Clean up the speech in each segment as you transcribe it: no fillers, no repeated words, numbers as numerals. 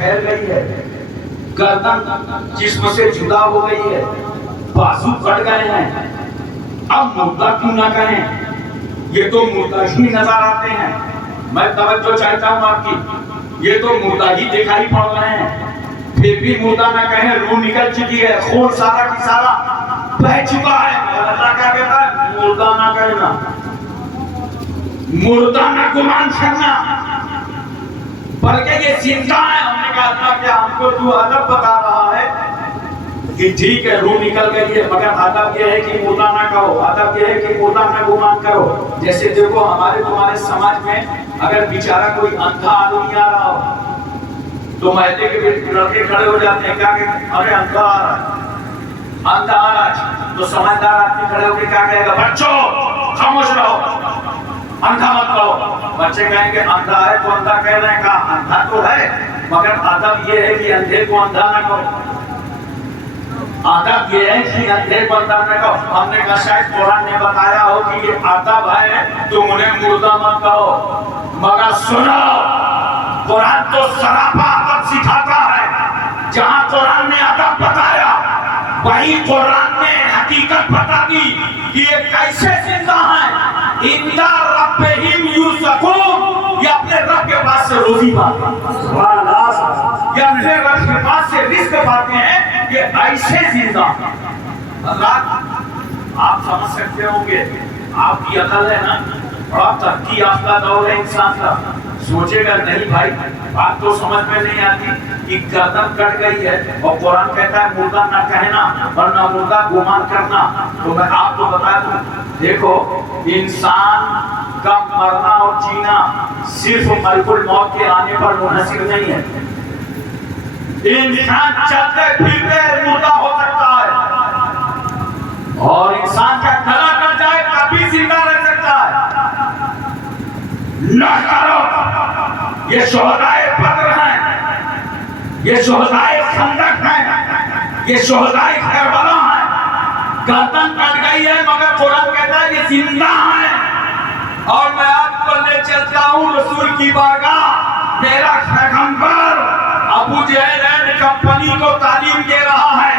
پھیل گئی ہے، گردن جسم سے جدا ہو گئی ہے، بازو کٹ گئے ہیں، اب مردہ کیوں نہ کہیں، یہ تو مردہ ہی نظر آتے ہیں۔ میں توجہ چاہتا ہوں آپ کی، یہ تو مردہ ہی دکھائی پڑ رہے ہیں، پھر بھی مردہ نہ کہیں، روح نکل چکی ہے، خون سارا کی سارا بہہ چکا ہے۔ اللہ کیا کہتا ہے؟ مردہ نہ کہنا، مردہ نہ گمان کرنا، بلکہ یہ زندہ ہے۔ ہم نے کہا اللہ کیا ہم کو تو ادب بتا رہا ہے کہ ٹھیک ہے روح نکل گئی ہے، مگر ادب یہ ہے کہ مردہ نہ کہو، ادب یہ ہے کہ مردہ نہ گمان کرو۔ جیسے دیکھو ہمارے تمہارے سماج میں اگر بیچارہ کوئی اندھا آدمی آ رہا ہو تو محلے کے لڑکے کھڑے ہو جاتے ہیں، کیا کہتے ہیں؟ ارے اندھا آ رہا ہے، اندھا آ رہا ہے، تو سمجھدار آدمی کھڑے ہو کے کیا کہے گا؟ بچوں خاموش رہو، اندھا مت کہو۔ بچے کہیں گے اندھا ہے تو اندھا کہہ رہے ہیں، کہا اندھا تو ہے مگر ادب یہ ہے کہ اندھے کو اندھا نہ کہو، ادب یہ ہے کہ اندھے کو اندھا نہ کہو۔ ہم نے کہا شاید قرآن نے بتایا ہو کہ یہ ادب ہے تم انہیں مردہ مت کہو، مگر سنو قرآن تو سراپا ادب سکھاتا ہے۔ جہاں قرآن نے ادب بتایا وہی قرآن نے حقیقت بتا دی کہ یہ کیسے زندہ ہیں۔ اِنَّ رَبِّهِمْ يُرْزَقُونَ، یہ اپنے رب کے پاس سے روزی پاتے ہیں، یہ اپنے رب کے پاس سے رزق پاتے ہیں، یہ ایسے زندہ ہیں۔ حضرات آپ سمجھ سکتے ہوں گے، آپ کی عقل ہے نا، بڑا ترقی یافتہ دور ہے انسان کا، سوچے گا نہیں بھائی بات تو سمجھ میں نہیں آتی کہ گردن کٹ گئی ہے اور قرآن کہتا ہے مردہ نہ کہنا ورنہ مردہ گمان کرنا۔ تو میں آپ کو بتا دوں، دیکھو انسان کا مرنا اور جینا صرف ملک الموت کے آنے پر منحصر نہیں ہے۔ انسان چلتے پھرتے مردہ ہو سکتا ہے اور انسان کا گلا کٹ جائے تبھی زندہ رہ سکتا ہے۔ نہ کرو، یہ شہدائے بدر ہیں، یہ شہدائے خندق ہیں، یہ شہدائے کربلا ہیں۔ گردن کٹ گئی ہے مگر قرآن کہتا ہے یہ زندہ ہیں۔ اور میں آپ کو لے چلتا ہوں رسول کی بارگاہ، میرا پیغمبر ابو جہل کمپنی کو تعلیم دے رہا ہے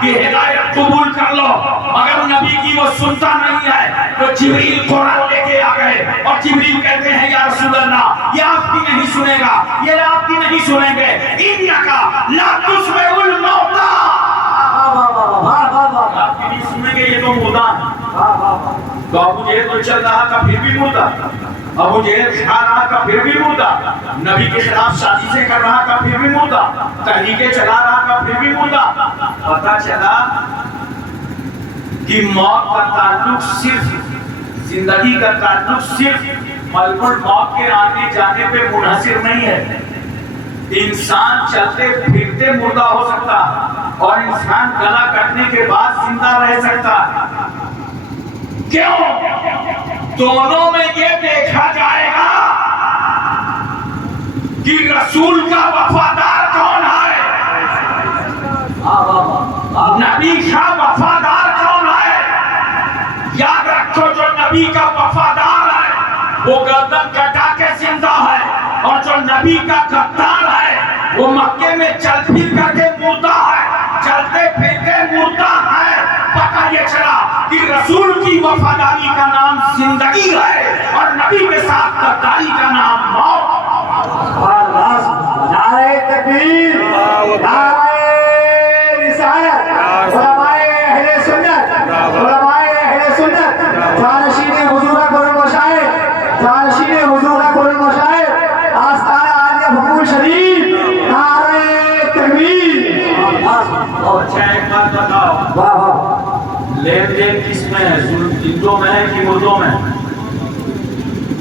کہ ہدایت قبول کر لو، مگر نبی کی وہ سنتا نہیں ہے۔ تو جبریل قرآن لے کے آ گئے اور جبریل کہتے ہیں یا رسول اللہ یہ آپ کی نہیں سنے گا، یہ آپ کی نہیں سنیں گے، انکا لا تسمع الموتى، آپ کی نہیں سنیں گے، یہ تو مردہ ہے۔ تو ابو جہل تو چل رہا تھا پھر بھی مردہ، ابو جہل کھا رہا تھا پھر بھی مردہ، نبی کے خلاف سازشیں کر رہا تھا پھر بھی مردہ، تحریکیں چلا رہا تھا پھر بھی مردہ۔ پتہ چلا کہ موت کا تعلق صرف، زندگی کا تعلق صرف ملک الموت کے آنے جانے پہ منحصر نہیں ہے۔ انسان چلتے پھرتے مردہ ہو سکتا اور انسان گلا کٹنے کے بعد زندہ رہ سکتا۔ کیوں؟ دونوں میں یہ دیکھا جائے گا کہ رسول کا وفادار کون ہے، نبی کا وفادار کون ہے۔ یاد رکھو جو نبی کا وفادار ہے وہ گردن کٹا کے زندہ ہے، اور جو نبی کا غدار ہے وہ مکے میں چل پھر کر کے مردہ ہے، چلتے پھرتے مردہ ہے۔ پتہ یہ چلا کہ رسول کی وفاداری کا نام زندگی ہے اور نبی کے ساتھ غداری کا نام موت۔ نعرہ تکبیر، نعرہ رسالت، علماء اہل سنت، علماء اہل سنت، جانشین حضور قرآن مشاہد، جانشین حضور قرآن مشاہد، آستانہ عالیہ حکومت شریف، نعرہ تکبیر۔ اچھا ایک بات بتاؤ، لین دین کس میں ہے؟ زندوں میں ہے کہ مردوں میں؟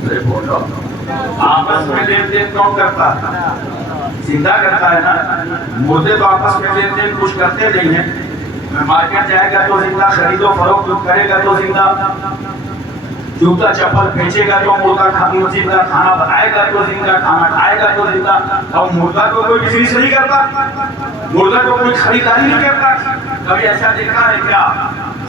ارے بولو، آپس میں لین دین کون کرتا ہے؟ زندہ کرتا ہے نا۔ مردے تو آپس میں لین دین کچھ کرتے نہیں ہیں، مارکیٹ جائے گا تو زندہ، خرید و فروخت کرے گا تو زندہ، جوتا چپل بیچے گا تو مردہ، زندہ کھانا بنائے گا تو زندہ، کھانا کھائے گا تو زندہ۔ اور مردہ کو کوئی بزنس نہیں کرتا، مردہ کو کوئی خریداری نہیں کرتا۔ کبھی ایسا دیکھا ہے کیا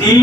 3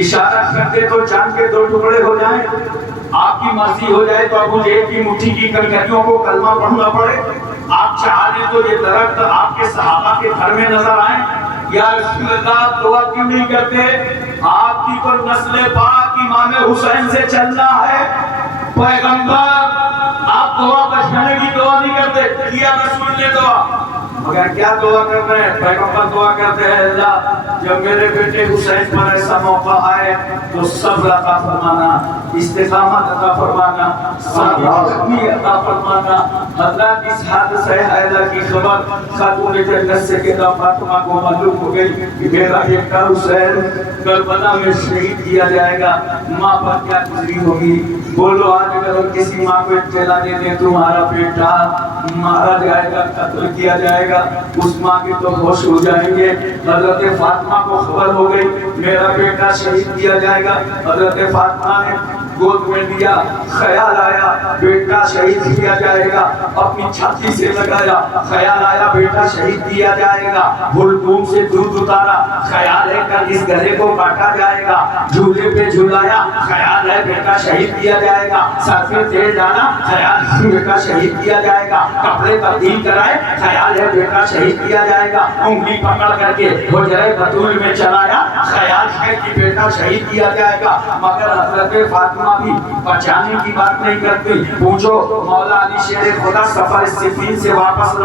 اشارہ کرتے تو چاند کے 2 ٹکڑے ہو جائیں، آپ کی مرضی ہو جائے تو ابو جہل کی مٹھی کی کنکریوں کو کلمہ پڑھنا پڑے، آپ چاہیں تو یہ درخت آپ کے صحابہ کے گھر میں نظر آئیں۔ یا رسول اللہ دعا کیوں نہیں کرتے؟ آپ کی پر نسل پاک امام حسین سے چلنا ہے، پیغمبر آپ دعا بچانے کی دعا نہیں کرتے، کیا رسول نے دعا، مگر کیا دعا کرتے ہیں؟ پیغمبر دعا کرتے ہیں اللہ جب میرے بیٹے حسین پر ایسا موقع آئے تو صبر عطا فرمانا، استقامت عطا فرمانا، ثابت عطا فرمانا۔ حضرت اس حادثہ حیدر کی خبر خاتون جنت سے کہ فاطمہ کو معلوم ہو گئی کہ میرا بیٹا حسین کربلا میں شہید کیا جائے گا، ماں پر کیا گزری ہوگی؟ بولو آج اگر کسی ماں کو اطلاع دے دیں تمہارا بیٹا مارا جائے گا، قتل کیا جائے گا، اس ماں کی تو ہوش ہو جائیں گے۔ حضرت فاطمہ کو خبر ہو گئی میرا بیٹا شہید کیا جائے گا، حضرت فاطمہ نے گود میں لیا، خیال آیا بیٹا شہید کیا جائے گا، اپنی چھاتی سے لگایا، خیال آیا بیٹا شہید کیا جائے گا، گلگوم سے دودھ اتارا، خیال ہے کل اس گلے کو کاٹا جائے گا، جھولے پہ جھلایا، خیال ہے بیٹا شہید کیا جائے گا، سر پہ تیل ڈالا، خیال ہے بیٹا شہید کیا جائے گا، کپڑے تبدیل کرائے، خیال ہے بیٹا شہید کیا جائے گا، انگلی پکڑ کر کے حجرہ بطول میں چلایا، خیال ہے کہ بیٹا شہید کیا جائے گا، مگر حضرت فاطمہ بھی بچانے کی بات نہیں کرتی۔ پوچھو مولا علی شیر خدا سفر صفین سے واپس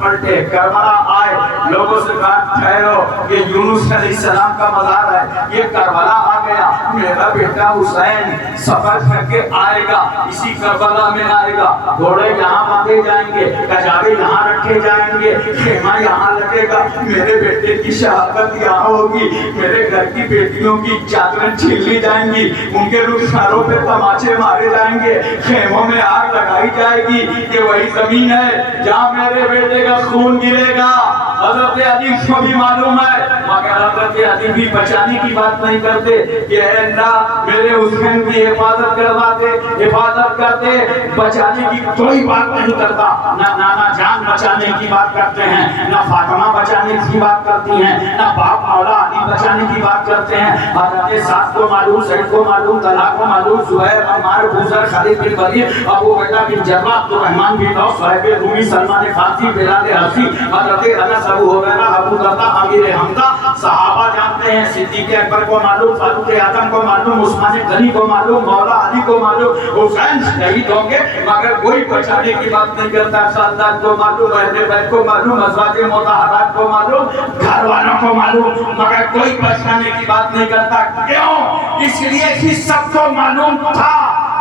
پلٹے، کربلا آئے، لوگوں سے کہا ٹھہرو یہ یونس علیہ السلام کا مزار ہے، یہ کربلا آ گیا، میرا بیٹا حسین سفر کر کے آئے گا، اسی کربلا میں آئے گا، گھوڑے یہاں باندھے جائیں گے، کجاوے یہاں رکھے جائیں گے، خیمہ یہاں لگے گا، میرے بیٹے کی شہادت یہاں ہوگی، میرے گھر کی بیٹیوں کی چادریں چھین لی جائیں گی، ان کے رخساروں پہ تماچے مارے جائیں گے، خیموں میں آگ لگائی جائے گی، کہ وہی زمین ہے جہاں میرے بیٹے کا خون گرے گا۔ حضرت علی کو بھی معلوم ہے، مگر حضرت علی بھی بچانے کی بات نہیں کرتے کہ اے اللہ میرے حسین کی حفاظت کرواتے، حفاظت کرتے، بچانے کی کوئی بات نہیں کرتا، نہ نانا جان بچانے کی بات کرتے ہیں، نہ فاطمہ بچانے کی بات کرتی ہیں، نہ باپ مولا علی بچانے کی بات کرتے ہیں۔ حضرت سعد کو معلوم، سعید کو معلوم، طلحہ کو معلوم، زہیر، عمار، بوذر، خالد بن ولید، ابو عبیدہ بن جراح، عبد الرحمن بن عوف، صہیب رومی، سلمان فارسی، بلال حبشی، حضرت انس، ابو ہریرہ، ابو درداء، امیر حمزہ، صحابہ جانتے ہیں، صدیق اکبر کو معلوم، فاروق اعظم کو معلوم، عثمان غنی کو معلوم، مولا علی کو معلوم، حسین شہید ہوں گے مگر کوئی بچانے کی بات نہیں کرتا، خاندان کو معلوم، اہل بیت کو معلوم، ازواج مطہرات کو معلوم، گھر والوں کو معلوم، مگر کوئی بچانے کی بات نہیں کرتا۔ کیوں؟ اس لیے کہ سب کو معلوم تھا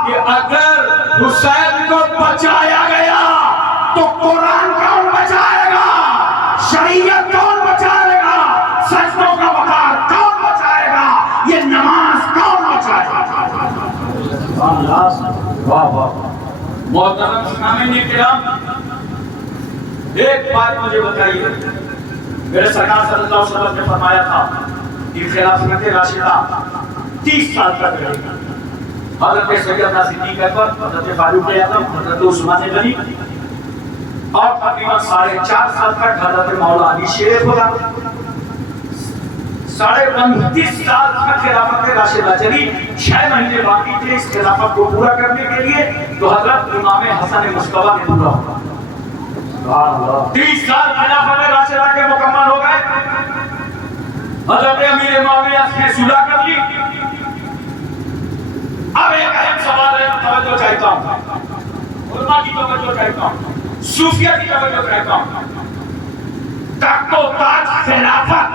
کہ اگر حسین کو بچایا گیا تو قرآن کون بچائے گا، شریعت کون بچائے گا، سجدوں کا وقار کون بچائے گا، یہ نماز کون بچائے گا۔ واہ واہ محترم سامعین کرام، ایک بات مجھے بتائیے، میرے سرکار صلی اللہ علیہ وسلم نے فرمایا تھا کہ خلافت راشدہ 30 سال تک رہے گا۔ حضرت سیدنا صدیق اکبر، حضرت فاروق اعظم، حضرت عثمان غنی اور تقریباً 4.5 سال تک حضرت مولا علی شیر خدا، 29.5 سال تک خلافت راشدہ چلی، 6 مہینے باقی تھے اس خلافت کو پورا کرنے کے لیے، تو حضرت امام حسن مصطفیٰ نے پورا ہوا۔ 30 سال خلافت راشدہ کے مکمل ہو گئے، حضرت امیر معاویہ نے صلح کر لی۔ اب ایک اہم سوال ہے، توجہ چاہتا ہوں، علماء کی توجہ چاہتا ہوں، صوفیہ کی توجہ چاہتا ہوں۔ تخت و تاج، خلافت،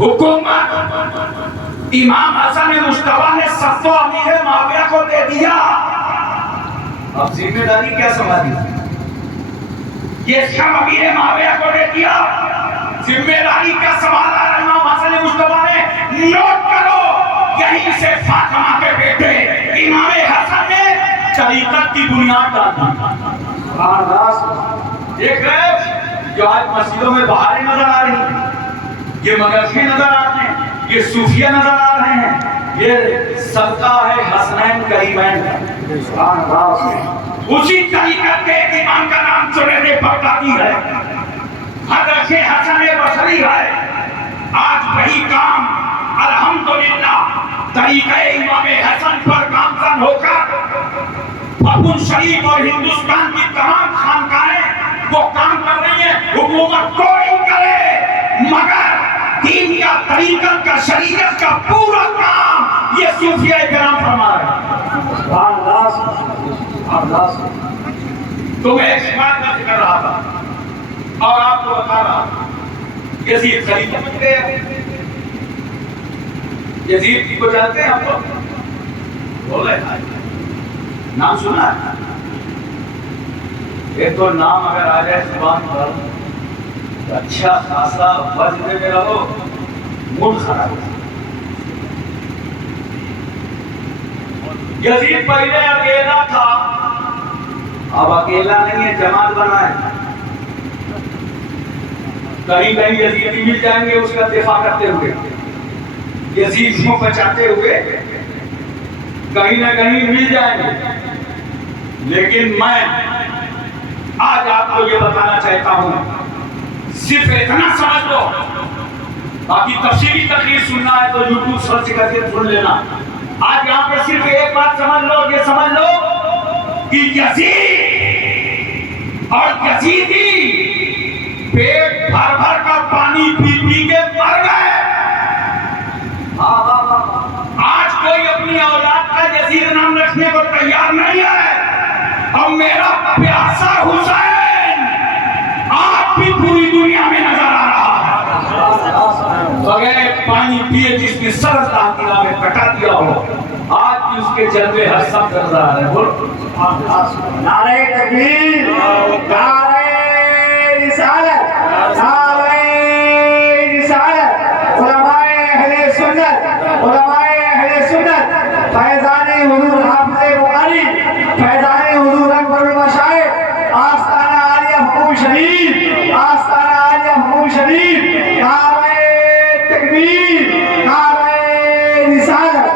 حکومت امام حسن مصطفیٰ نے سب کو امیر معاویہ کو دے دیا، اب ذمہ داری کیا سنبھالی؟ یہ سب امیر معاویہ کو دے دیا، ذمہ داری کا سوال ہے امام حسن مصطفیٰ نے۔ نوٹ کرو، یہیں سے فاطمہ کے بیٹے امام حسن نے طریقت کی بنیاد ڈالی۔ ایک ہے جو آج مسجدوں میں بہاریں نظر آ رہی ہیں، یہ مدرسے نظر آ رہے ہیں، یہ صوفیہ نظر آ رہے ہیں، یہ صدقہ ہے حسنین کریمین کا۔ اسی طریقت کے ایک امام کا نام جنید بغدادی ہے، حضرت حسن بصری ہے۔ آج وہی کام الحمدللہ طریقہ امام حسن پر گامزن ہو کر پاپن شریف اور ہندوستان کی تمام خانقاہیں وہ کام کر رہی ہیں. حکومت کوئی کرے مگر دین کا طریقت کا شریعت کا پورا کام یہ صوفیاء کرام فرما رہے ہیں. سبحان اللہ سبحان اللہ. تو میں ایک بات کا ذکر رہا تھا اور آپ کو بتا رہا ہوں یزید خلیفہ بن گئے. یزید کو جانتے ہیں آپ لوگ؟ بولے نام سنا ہے؟ ایک تو نام اگر آ جائے زبان پر اچھا خاصا وزن میں رہو موڈ خراب ہو. یزید پہلے اکیلا تھا اب اکیلا نہیں ہے جماعت بنا ہے. کہیں کہیں یزیدی مل جائیں گے اس کا دفاع کرتے ہوئے یزید کو بچاتے ہوئے کہیں نہ کہیں مل جائیں گے. لیکن میں آج آپ کو یہ بتانا چاہتا ہوں صرف اتنا سمجھ لو باقی تفصیلی تقریر سننا ہے تو یوٹیوب سرچ کر کے سن لینا. آج یہاں پہ صرف ایک بات سمجھ لو یہ سمجھ لو کہ یزید اور یزیدی پیٹ بھر بھر کر پانی پی پی کے مر گئے. آج کوئی اپنی اولاد کا یزید نام رکھنے کو تیار نہیں ہے. اور میرا پیاسا حسین آپ بھی پوری دنیا میں نظر آ رہا ہے. بغیر پانی پیے جس نے سر تاکیرہ میں کٹا دیا ہو آج بھی اس کے جلوے ہر سب کر رہا ہے. بول نعرہ تکبیر، نعرہ رسالت، نعرہ رسالت. علماء اہل سنت، علماء اہل سنت، فیضان حضور حافظ بخاری، فیضان حضور اکبر المشائخ، آستانہ عالیہ حکم شریف، آستانہ عالیہ حکم شریف. نعرہ تکبیر، نعرہ رسالت.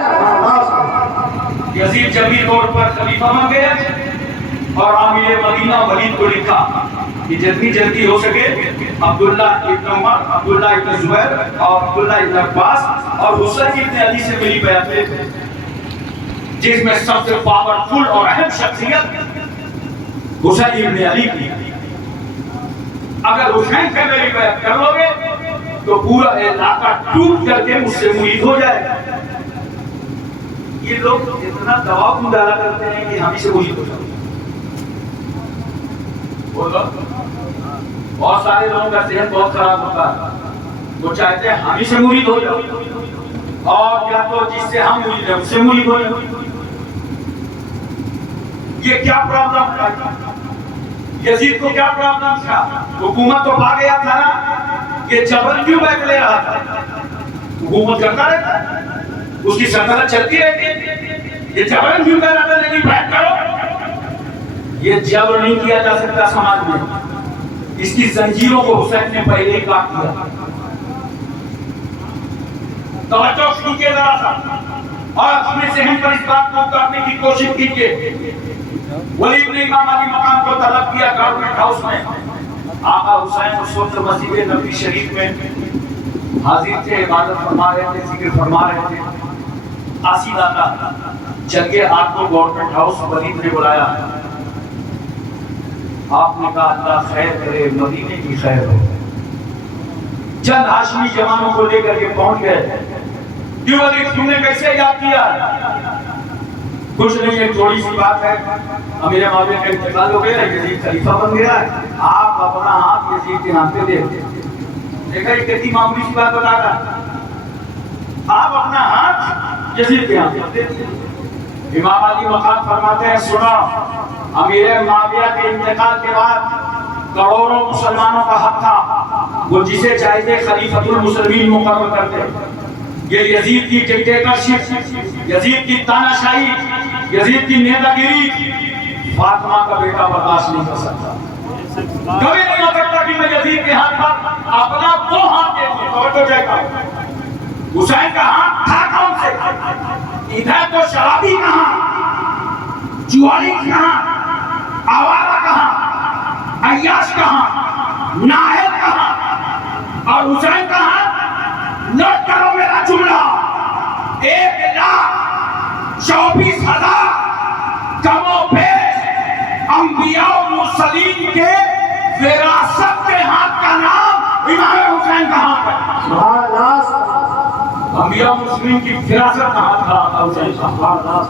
یزید جبری طور پر خلیفہ بن گیا اور عامل مدینہ ولید کو لکھا کہ جتنی جلدی ہو سکے عبداللہ ابن عمر، عبداللہ ابن زبیر اور عبداللہ ابن عباس اور حسین ابن علی سے ملی بیعت لے جس میں سب سے پاورفل اور اہم شخصیت حسین ابن علی کی. اگر حسین سے میری بیعت کر لو گے تو پورا علاقہ ٹوٹ کر کے مجھ سے مرید ہو جائے گا. یہ لوگ اتنا دباؤ کو ڈالا کرتے ہیں کہ ہم اسے مرید ہو جائے. بہت سارے لوگوں کا ذہن بہت خراب ہوتا ہے. وہ چاہتے ہیں ہم ہی سے مرید ہو جاؤ اور یا تو جس سے ہم مرید ہیں اس سے مرید ہو جاؤ. یہ کیا پرابلم تھا؟ یزید کو کیا پرابلم تھا؟ حکومت تو بھاگ گیا تھا نا. یہ جبر کیوں بیٹھ لے رہا تھا؟ حکومت کرتا رہتا اس کی سلطنت چلتی رہتی. یہ جبرن کیوں کر رہا تھا نہیں بیٹھ کرو. یہ جبر نہیں کیا جا سکتا سماج میں. اس کی زنجیروں کو حسین نے پہلے ہی کاٹ دیا. توجہ کیجیے ذرا سا اور اپنے ذہن پر اس بات کو اتارنے کی کوشش کیجیے. ولی ابن امام علی مقام کو طلب کیا گورنمنٹ ہاؤس میں. آقا حسین اس وقت مسجد نبوی شریف میں حاضر تھے، عبادت فرما رہے تھے، ذکر فرما رہے تھے. آسی داتا جنگ آگ کو گورنمنٹ ہاؤس ولید نے بلایا. آپ نے کہا اللہ خیر کرے، مدینے کی خیر ہو. چند ہاشمی جوانوں کو لے کر کے پہنچ گئے. کیوں ولید تم نے کیسے یاد کیا؟ کچھ نہیں، ایک تھوڑی سی بات ہے. امیر معاویہ کا انتقال ہو گیا، یزید خلیفہ بن گیا ہے، آپ اپنا ہاتھ یزید کے ہاتھ پہ دے. دیکھا یہ کتنی معمولی سی بات بتا رہا. آپ اپنا ہاتھ یزید کے ہاتھ پہ دے. امام علی مقام فرماتے ہیں سنا امیر معاویہ کے انتقال کے بعد کروڑوں مسلمانوں کا حق تھا وہ جسے چاہتے خلیفۃ المسلمین مقرر کرتے. یہ یزید کی ڈکٹیٹرشپ، یزید کی تاناشاہی، یزید کی نیتا گیری فاطمہ کا بیٹا برداشت نہیں کر سکتا. کبھی نہیں ہو سکتا کہ میں یزید کے ہاتھ پر اپنا وہ ہاتھ دے دوں. توجہ جائے گا حسین کا ہاتھ تھا کون سے؟ ادھر تو شرابی کہاں، جواری کہاں، آوارہ کہاں، عیاش کہاں، ناہل کہاں، اور حسین کہاں؟ نوٹ کرو میرا جملہ، 1,00,000 انبیاء مسلم کی فراست کا ہاتھ تھا حسین کا،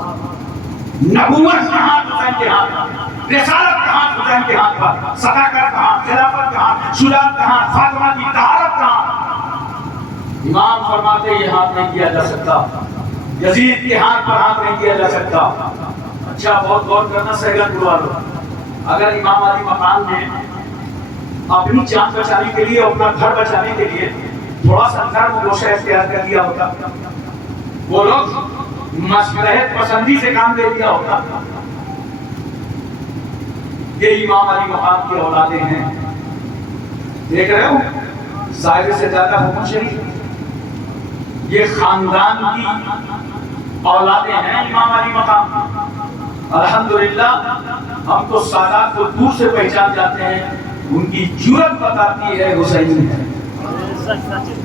نبوت کا ہاتھ حسین کے ہاتھ تھا، رسالت کا ہاتھ حسین کے ہاتھ تھا، صداقت کا ہاتھ، خلافت کا ہاتھ، شجاعت کا ہاتھ، فاطمہ کی طہارت کا ہاتھ۔ امام فرماتے یہ ہاتھ نہیں کیا جا سکتا، یزید کے ہاتھ پر ہاتھ نہیں کیا جا سکتا۔ اچھا بہت غور کرنا سہیلت والو، اگر امام علی مقام نے اپنی جان بچانے کے لیے، اپنا گھر بچانے کے لیے تھوڑا سا نرم گوشہ اختیار کر لیا ہوتا، وہ لوگ مصلحت پسندی سے کام لے لیا ہوتا، یہ امام علی مقام کی اولادیں ہیں، دیکھ رہے ہو ظاہر سے زیادہ حکم شریف، یہ خاندان کی اولادیں ہیں امام علی مقام۔ الحمدللہ ہم تو سادات کو دور سے پہچان جاتے ہیں، ان کی جرأت بتاتی ہے حسینی ہے،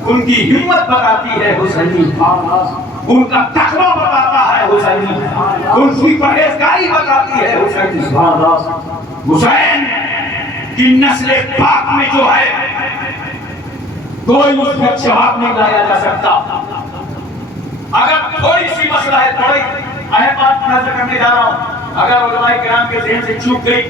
ان کی ہمت بتاتی ہے حسینی، ان کا تقویٰ بتاتا ہے حسینی، ان کی پرہیزگاری بتاتی ہے حسینی۔ حسین کی نسل پاک میں جو ہے کوئی اس میں جواب نہیں لایا جا سکتا۔ اگر تھوڑی سی مسئلہ ہے، تھوڑی اہم بات نظر کرنے جا رہا ہوں، اگر علماء کرام کے ذہن سے چوک گئی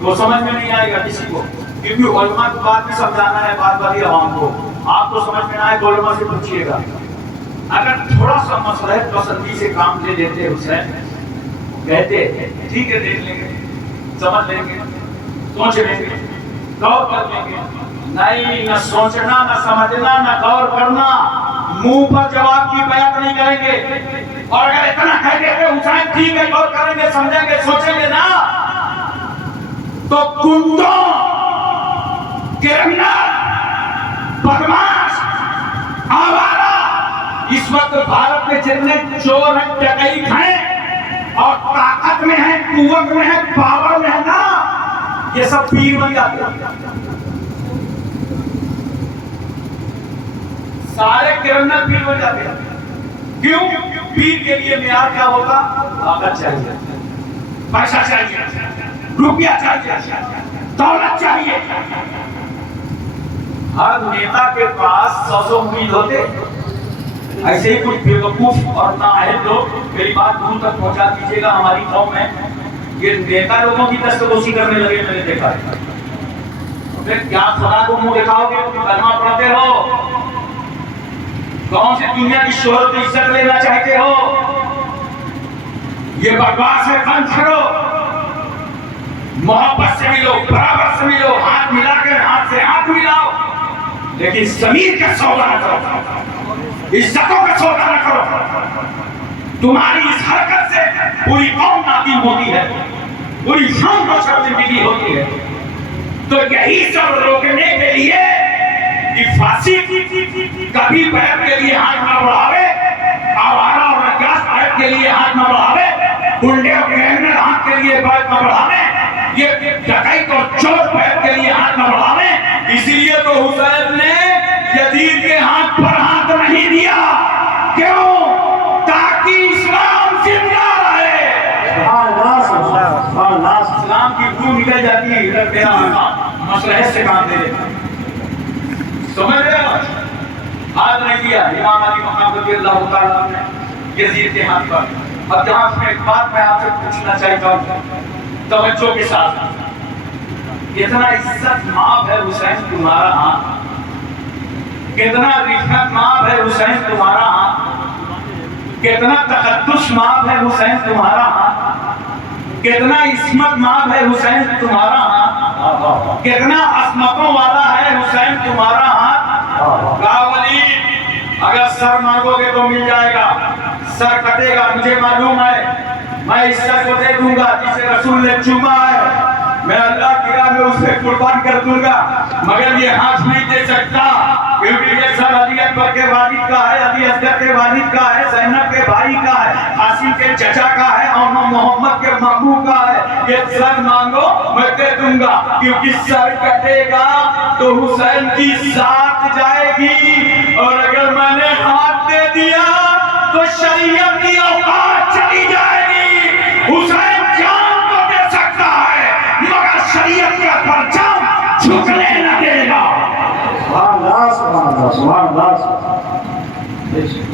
تو سمجھ میں نہیں آئے گا کسی کو، کیونکہ علماء کو بعد میں سمجھانا ہے بات والی عوام کو، آپ کو سمجھ میں نہ آئے تو علماء سے پوچھیے گا۔ اگر تھوڑا سا مصلحت پسندی سے کام لے لیتے حسین، کہتے ٹھیک ہے دیکھ لیں گے، سمجھ لیں گے، سوچ لیں گے، غور کر لیں گے، نہیں نہ سوچنا نہ سمجھنا نہ غور کرنا، منہ پر جواب کی بیعت نہیں کریں گے۔ اور اگر اتنا کہہ دیتے حسین ٹھیک ہے غور کریں گے، سمجھیں گے، سوچیں گے نا، تو گنڈوں، کرمنل، بدماش، آوارہ اس وقت بھارت میں جتنے چور ہیں، ڈکیت ہیں اور طاقت میں ہیں، قوت میں ہیں، پاور میں ہیں نا، یہ سب پیر بن جاتے ہیں، سارے کرمنل پیر بن جاتے ہیں۔ کیوں؟ پیر کے لیے معیار کیا ہوگا؟ طاقت چاہیے، پیسہ چاہیے، روپیہ چاہیے، دولت چاہیے۔ ہر نیتا کے پاس 100 امید ہوتے، ایسے ہی کچھ بیوقوف اور نااہل لوگ، میری بات دور تک پہنچا دیجیے گا، ہماری قوم میں یہ نیتا لوگوں کی دستگوشی کرنے لگے، میں نے دیکھا ہے۔ پھر کیا خدا کو منہ دکھاؤ گے؟ کلمہ پڑھتے ہو، کون سی دنیا کی شہرت عزت لینا چاہتے ہو؟ یہ بکواس ہے، بند کرو، محبت سے ملو، برابر سے ملو، ہاتھ ملا کر ہاتھ سے ہاتھ ملاؤ، لیکن ضمیر کا سودا نہ کرو، عزتوں کا سودا نہ کرو۔ تمہاری اس حرکت سے پوری قوم نادم ہوتی ہے، پوری شان کو شرمندگی ہوتی ہے۔ تو یہی سب روکنے کے لیے کہ فاسق کبھی بیعت کے لیے ہاتھ نہ بڑھاوے، آوارہ اور نجاس بیعت کے لیے ہاتھ نہ بڑھاوے، گنڈے اور کرمنل ہاتھ کے لیے بیعت نہ بڑھاوے، یہ ڈکیت اور چور بیعت کے لیے ہاتھ نہ بڑھاوے۔ اسی لیے تو حسین نے یزید کے ہاتھ پر ہاتھ نہیں دیا، کیوں؟ تاکہ اسلام زندہ رہے۔ اسلام کی روح نکل جاتی ہے، ادھر میرا مصلحت سے کام دے دیتا، سمجھ رہے ہو؟ ہاتھ نہیں دیا امام علی مقام رضی اللہ تعالیٰ نے یزید کے ہاتھ پر۔ اب یہاں سے ایک بات میں آپ سے پوچھنا چاہتا ہوں توجہ کے ساتھ، کتنا عزت مآب ہے حسین تمہارا ہاتھ، کتنا رفعت مآب ہے حسین تمہارا ہاتھ، کتنا تقدس مآب ہے حسین تمہارا ہاتھ، کتنا عصمت مآب ہے حسین تمہارا ہاتھ، کتنا عصمتوں والا ہے حسین تمہارا ہاتھ۔ کہا ولی اگر سر مانگو گے تو مل جائے گا، سر کٹے گا مجھے معلوم ہے، میں اس سر کو دے دوں گا جسے رسول نے چوما ہے، میں اللہ کی راہ میں اسے قربان کر دوں گا، مگر یہ ہاتھ نہیں دے سکتا، کیونکہ یہ سر علی اکبر کے والد کا ہے، علی اصغر کے والد کا ہے، زینب کے بھائی کا ہے، قاسم کے چچا کا ہے اور محمد کے محبوب کا ہے، یہ سر مانگو میں دے دوں گا، کیونکہ سر کٹے گا تو حسین کی ذات جائے گی، اور اگر میں نے ہاتھ دے دیا تو شریعت کی اوقات چلی جائے گی۔ حسین جان تو دے سکتا ہے مگر شریعت کا پرچم جھکنے نہ دے گا۔ سبحان اللہ، سبحان اللہ، سبحان اللہ۔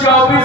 24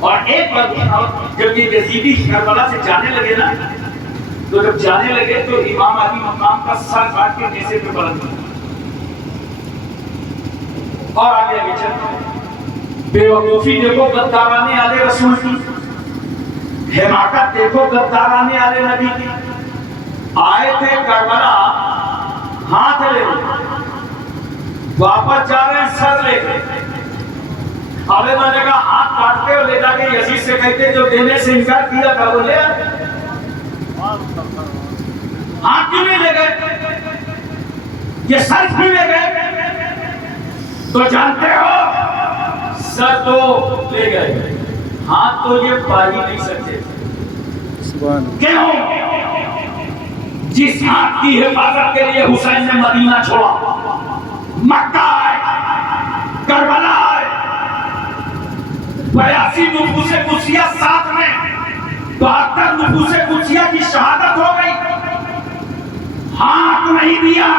اور ایک بات جب یہ یزیدی کربلا سے جانے لگے نا، تو جب جانے لگے تو امام علی مقام کا سر کاٹ کے نیزے پہ بلند کیا اور آگے آگے چلتے۔ بے وقوفی دیکھو غدارانے آلے رسول کی، حماقت دیکھو غدارانے آلے نبی کی۔ آئے تھے کربلا ہاتھ لے واپس جا رہے ہیں سر لے کے۔ ابے میں نے کہا ہاتھ کاٹتے ہو لے جا کے یزید سے کہتے جو دینے سے انکار کیا تھا وہ لے آئے، ہاتھ کیوں نہیں لے گئے؟ یہ سر کیوں لے گئے؟ تو جانتے ہو سر تو لے گئے، ہاتھ تو یہ پا ہی نہیں سکتے۔ کیوں؟ جس ہاتھ کی حفاظت کے لیے حسین نے مدینہ چھوڑا، مکہ آئے، کربلا آئے، 82 نفوس قدسیہ ساتھ میں، 72 نفوس قدسیہ کی شہادت ہو گئی، ہاتھ نہیں دیا،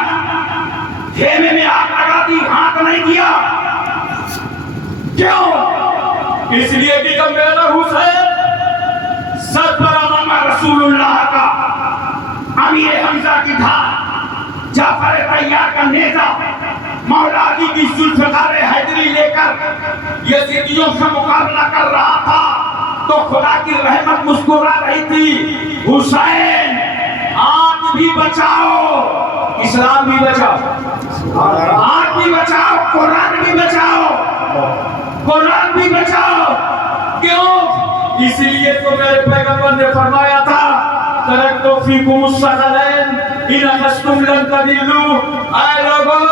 خیمے میں آگ لگا دی، ہاتھ نہیں دیا۔ کیوں؟ اس لیے کہ جب میرا حسین سر پر امام رسول اللہ کا، امیر حمزہ کی دھار، جعفر طیار کا نیزہ، مولا علی کی ذوالفقار حیدری لے کر یزیدیوں سے مقابلہ کر رہا تھا تو خدا کی رحمت مسکرا رہی تھی، حسین آج بھی بچاؤ، اسلام بھی بچاؤ، آج بھی بچاؤ، قرآن بھی بچاؤ، قرآن بھی بچاؤ۔ کیوں؟ اس لیے تو میرے پیغمبر نے فرمایا تھا ترکتو فیکم الثقلین ان اخذتم لن تضلوا۔ اے لوگوں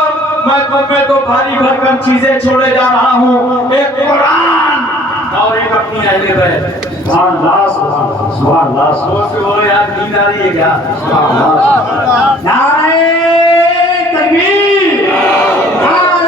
میں تم میں تو بھاری بھرکم چیزیں چھوڑے جا رہا ہوں، ایک قرآن اور ایک اپنی اہل بیت۔ سبحان اللہ سبحان اللہ سبحان اللہ۔ سے بولے یار نیند آ رہی ہے کیا؟ نعرہ